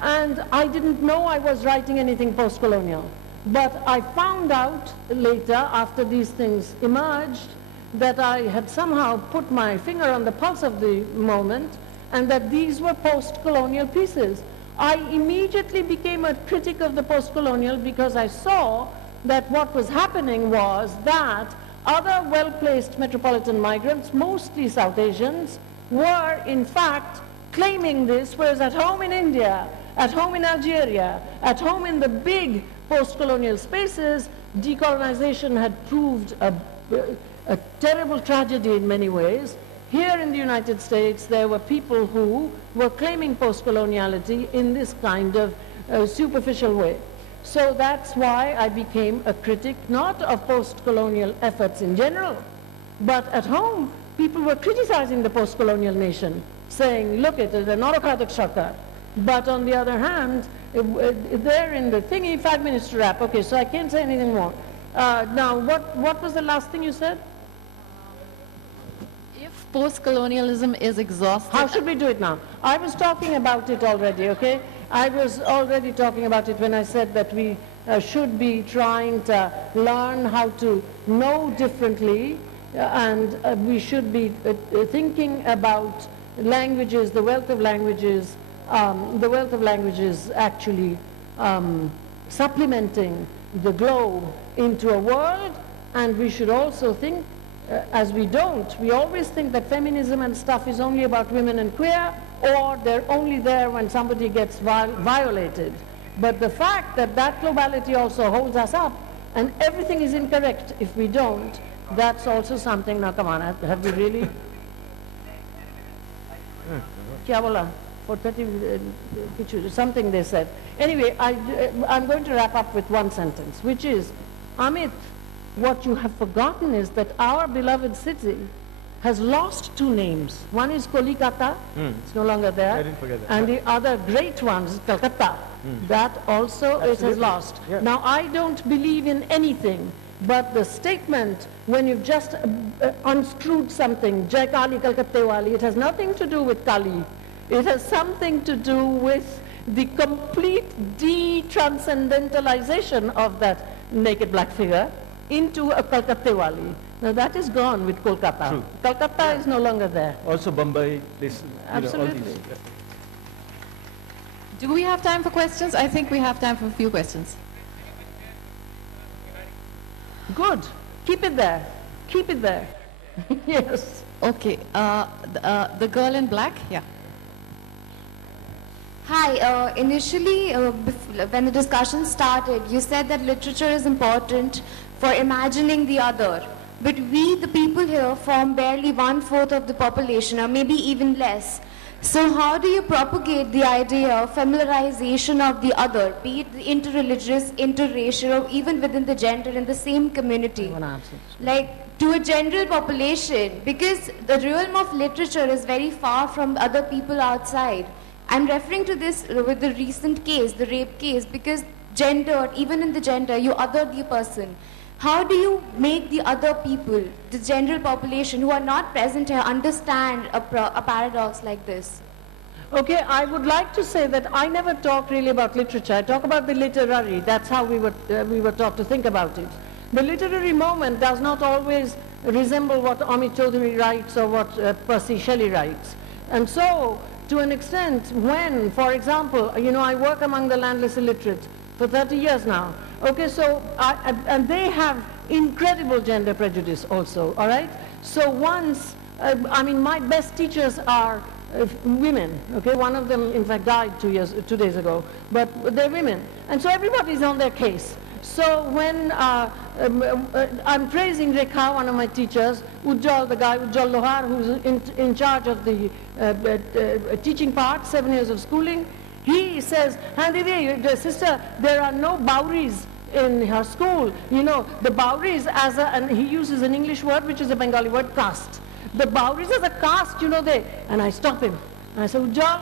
and I didn't know I was writing anything post-colonial. But I found out later, after these things emerged, that I had somehow put my finger on the pulse of the moment and that these were post-colonial pieces. I immediately became a critic of the post-colonial because I saw that what was happening was that other well-placed metropolitan migrants, mostly South Asians, were in fact claiming this, whereas at home in India, at home in Algeria, at home in the big post-colonial spaces, decolonization had proved a terrible tragedy in many ways. Here in the United States, there were people who were claiming post-coloniality in this kind of superficial way. So that's why I became a critic, not of post-colonial efforts in general, but at home, people were criticizing the post-colonial nation, saying, look, it is an autocratic Sarkar. But on the other hand, they're in the thingy, 5 minutes to wrap. Okay, so I can't say anything more. Now, what was the last thing you said? If post-colonialism is exhausted... How should we do it now? I was talking about it already, okay? I was already talking about it when I said that we should be trying to learn how to know differently, and we should be thinking about languages, the wealth of languages actually supplementing the globe into a world, and we should also think, as we always think that feminism and stuff is only about women and queer, or they're only there when somebody gets violated. But the fact that that globality also holds us up, and everything is incorrect if we don't, that's also something. Now come on, have we really? Kya bola? For 30, something they said. Anyway, I'm going to wrap up with one sentence, which is, Amit, what you have forgotten is that our beloved city has lost 2 names. One is Kolkata, it's no longer there. I didn't forget that. And the other great one is Calcutta. That also it has lost. Yeah. Now, I don't believe in anything, but the statement, when you've just unscrewed something, Jai Kali Kalkatte Wali, it has nothing to do with Kali. It has something to do with the complete de-transcendentalization of that naked black figure into a Kalkattewali. Now that is gone with Kolkata. True. Calcutta is no longer there. Also Bombay, this, Absolutely. all these. Do we have time for questions? I think we have time for a few questions. Good. Keep it there. Keep it there. Yes. Okay. The girl in black? Yeah. Hi, initially when the discussion started, you said that literature is important for imagining the other. But we, the people here, form barely 1/4 of the population, or maybe even less. So how do you propagate the idea of familiarization of the other, be it interreligious, interracial, or even within the gender in the same community? Like to a general population, because the realm of literature is very far from other people outside. I'm referring to this with the recent case, the rape case, because gender, even in the gender, you other the person. How do you make the other people, the general population who are not present here, understand a paradox like this? Okay, I would like to say that I never talk really about literature. I talk about the literary. That's how we were taught to think about it. The literary moment does not always resemble what Amit Chaudhuri writes or what Percy Shelley writes. And so, to an extent, when, for example, I work among the landless illiterate for 30 years now. Okay, so, and they have incredible gender prejudice also, all right? So once, my best teachers are women, okay? One of them, in fact, died 2 days ago, but they're women. And so everybody's on their case. So when I'm praising Rekha, one of my teachers, Ujjal, the guy, Ujjal Lohar, who's in charge of the teaching part, 7 years of schooling, he says, sister, there are no Bauris in her school. The Bauris and he uses an English word, which is a Bengali word, caste. The Bauris as a caste, and I stop him. And I say, Ujjal,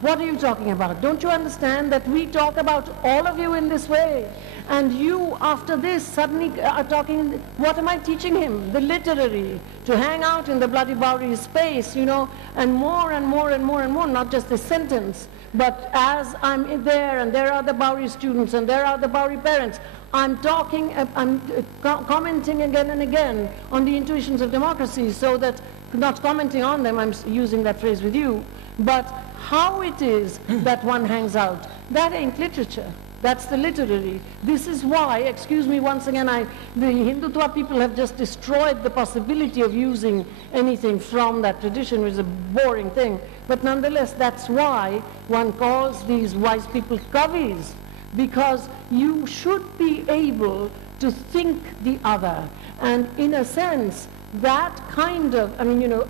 what are you talking about? Don't you understand that we talk about all of you in this way? And you, after this, suddenly are talking, what am I teaching him? The literary, to hang out in the bloody Bowery space, and more and more and more and more, not just a sentence, but as I'm in there, and there are the Bowery students, and there are the Bowery parents, I'm talking, I'm commenting again and again on the intuitions of democracy, so that, not commenting on them, I'm using that phrase with you, but how it is that one hangs out, that ain't literature. That's the literary. This is why, excuse me once again, the Hindutva people have just destroyed the possibility of using anything from that tradition, which is a boring thing. But nonetheless, that's why one calls these wise people kavis, because you should be able to think the other. And in a sense, that kind of,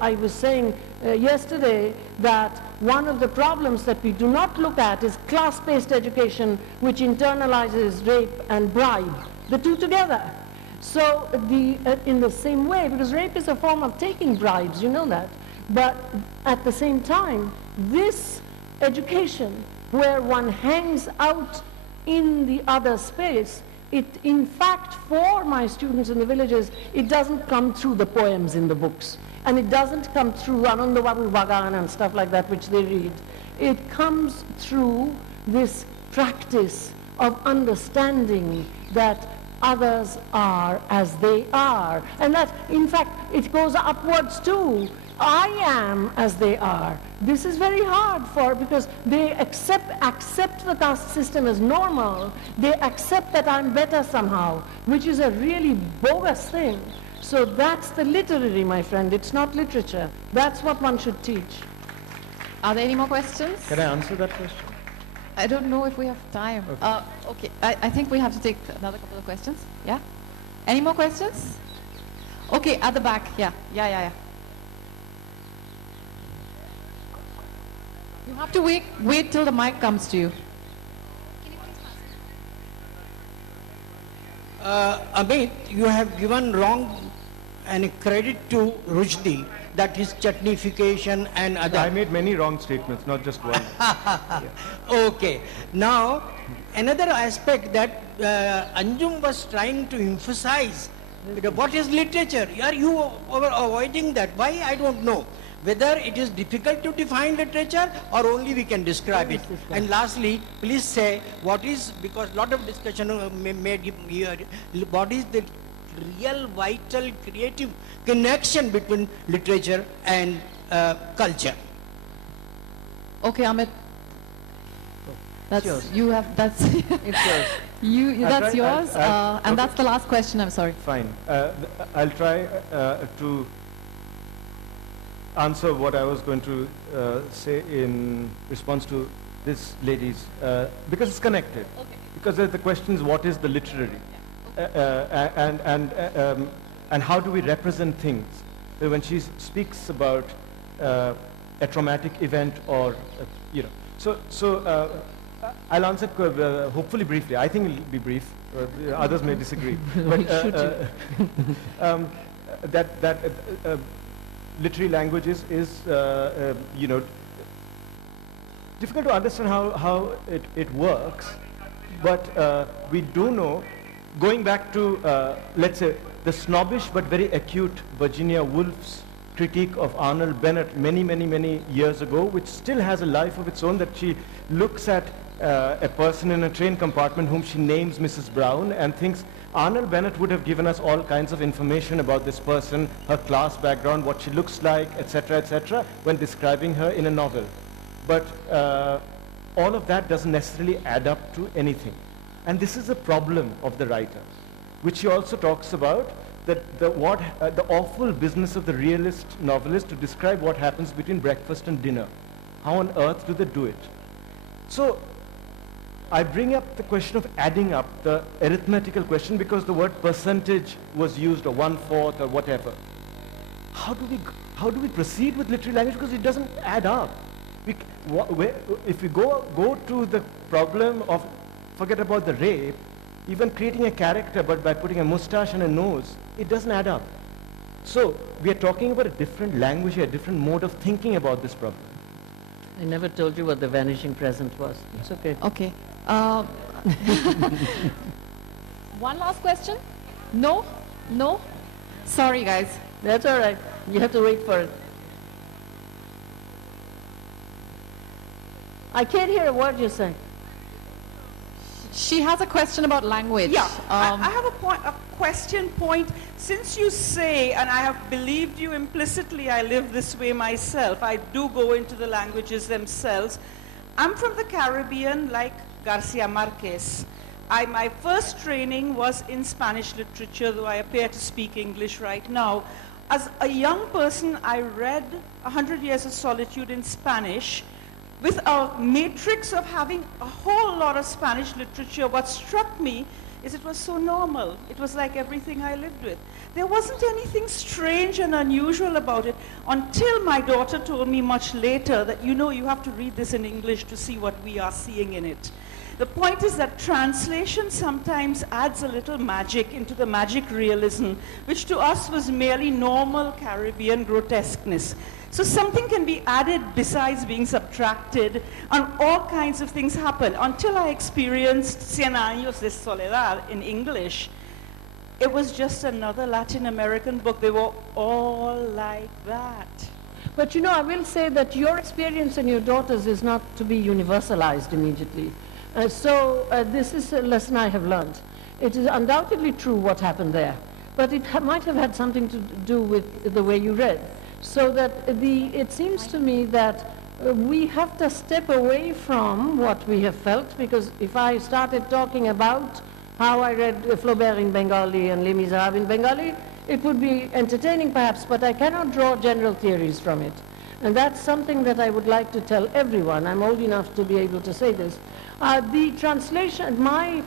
I was saying yesterday that one of the problems that we do not look at is class-based education, which internalizes rape and bribe, the two together. So in the same way, because rape is a form of taking bribes, you know that, but at the same time, this education where one hangs out in the other space, it, in fact, for my students in the villages, it doesn't come through the poems in the books. And it doesn't come through Ananda Babu Bagan and stuff like that, which they read. It comes through this practice of understanding that others are as they are. And that, in fact, it goes upwards too. I am as they are. This is very hard because they accept the caste system as normal. They accept that I'm better somehow, which is a really bogus thing. So that's the literary, my friend. It's not literature. That's what one should teach. Are there any more questions? Can I answer that question? I don't know if we have time. Okay. I think we have to take another couple of questions. Yeah? Any more questions? Okay, at the back. Yeah. You have to wait till the mic comes to you. Amit, you have given wrong and credit to Rushdie, that is chutneyfication and other. I made many wrong statements, not just one. Yeah. Okay. Now, another aspect that Anjum was trying to emphasize, what is literature? Are you avoiding that? Why? I don't know. Whether it is difficult to define literature or only we can describe it. And lastly, please say what is, because a lot of discussion made here, what is the real, vital, creative connection between literature and culture? Okay, Amit. That's yours. You have. That's It's yours. That's yours. And okay. that's the last question. I'm sorry. Fine. I'll try to answer what I was going to say in response to this lady's, because it's connected. Okay. Because the question is, what is the literary? And how do we represent things? When she speaks about a traumatic event or, you know. So I'll answer hopefully briefly. I think it'll be brief. Others may disagree. But that literary language is you know, difficult to understand how it works. But we do know, going back to, let's say, the snobbish but very acute Virginia Woolf's critique of Arnold Bennett many years ago, which still has a life of its own, that she looks at a person in a train compartment whom she names Mrs. Brown and thinks Arnold Bennett would have given us all kinds of information about this person, her class background, what she looks like, etc., when describing her in a novel. But all of that doesn't necessarily add up to anything. And this is a problem of the writer, which he also talks about, that the awful business of the realist novelist to describe what happens between breakfast and dinner. How on earth do they do it? So I bring up the question of adding up, the arithmetical question, because the word percentage was used, or 1/4 or whatever. How do we proceed with literary language? Because it doesn't add up. If we go to the problem of, forget about the rape, even creating a character but by putting a mustache and a nose, it doesn't add up. So we are talking about a different language, a different mode of thinking about this problem. I never told you what the vanishing present was. It's okay. Okay. One last question? No? No? Sorry, guys. That's all right. You have to wait for it. I can't hear a word you're saying. She has a question about language. Yeah, I have a question point. Since you say, and I have believed you implicitly, I live this way myself, I do go into the languages themselves. I'm from the Caribbean, like Garcia Marquez. My first training was in Spanish literature, though I appear to speak English right now. As a young person, I read 100 Years of Solitude in Spanish, with a matrix of having a whole lot of Spanish literature. What struck me is it was so normal. It was like everything I lived with. There wasn't anything strange and unusual about it until my daughter told me much later that, you know, you have to read this in English to see what we are seeing in it. The point is that translation sometimes adds a little magic into the magic realism, which to us was merely normal Caribbean grotesqueness. So something can be added besides being subtracted, and all kinds of things happen. Until I experienced Cien Años de Soledad in English, it was just another Latin American book. They were all like that. But you know, I will say that your experience and your daughter's is not to be universalized immediately. This is a lesson I have learned. It is undoubtedly true what happened there, but it might have had something to do with the way you read. So that it seems to me that we have to step away from what we have felt, because if I started talking about how I read Flaubert in Bengali and Les Miserables in Bengali, it would be entertaining perhaps, but I cannot draw general theories from it. And that's something that I would like to tell everyone. I'm old enough to be able to say this. The translation, my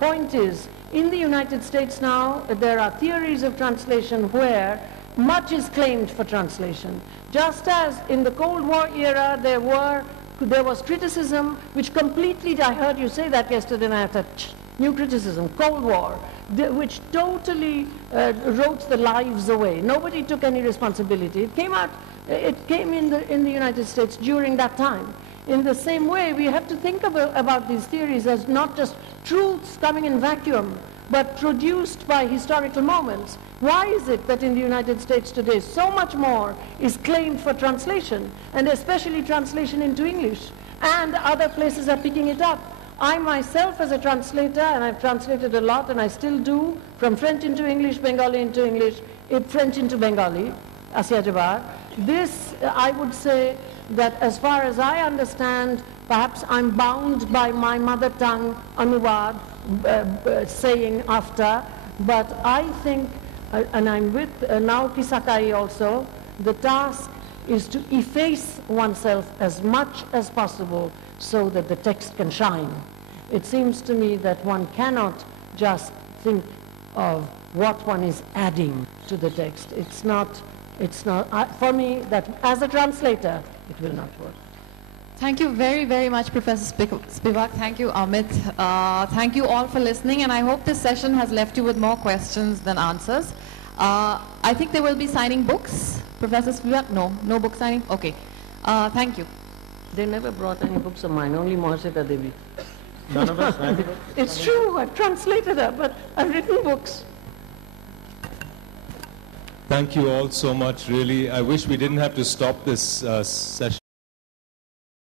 point is, in the United States now, there are theories of translation where much is claimed for translation. Just as in the Cold War era, there was criticism which completely, I heard you say that yesterday, and I thought, new criticism, Cold War, which totally wrote the lives away. Nobody took any responsibility. It came in the United States during that time. In the same way, we have to think about these theories as not just truths coming in vacuum, but produced by historical moments. Why is it that in the United States today so much more is claimed for translation, and especially translation into English, and other places are picking it up? I myself as a translator, and I've translated a lot, and I still do, from French into English, Bengali into English, French into Bengali, Asya Jabar. This, I would say that as far as I understand, perhaps I'm bound by my mother tongue, Anuvad, saying after, but I think, and I'm with Naoki Sakai also, the task is to efface oneself as much as possible so that the text can shine. It seems to me that one cannot just think of what one is adding to the text. It's not, for me, that as a translator, it will not work. Thank you very, very much, Professor Spivak. Thank you, Amit. Thank you all for listening, and I hope this session has left you with more questions than answers. I think they will be signing books. Professor Spivak? No book signing? Okay. Thank you. They never brought any books of mine, only Mahasita Devi. None of us signed it? It's true, I've translated her, but I've written books. Thank you all so much, really. I wish we didn't have to stop this session.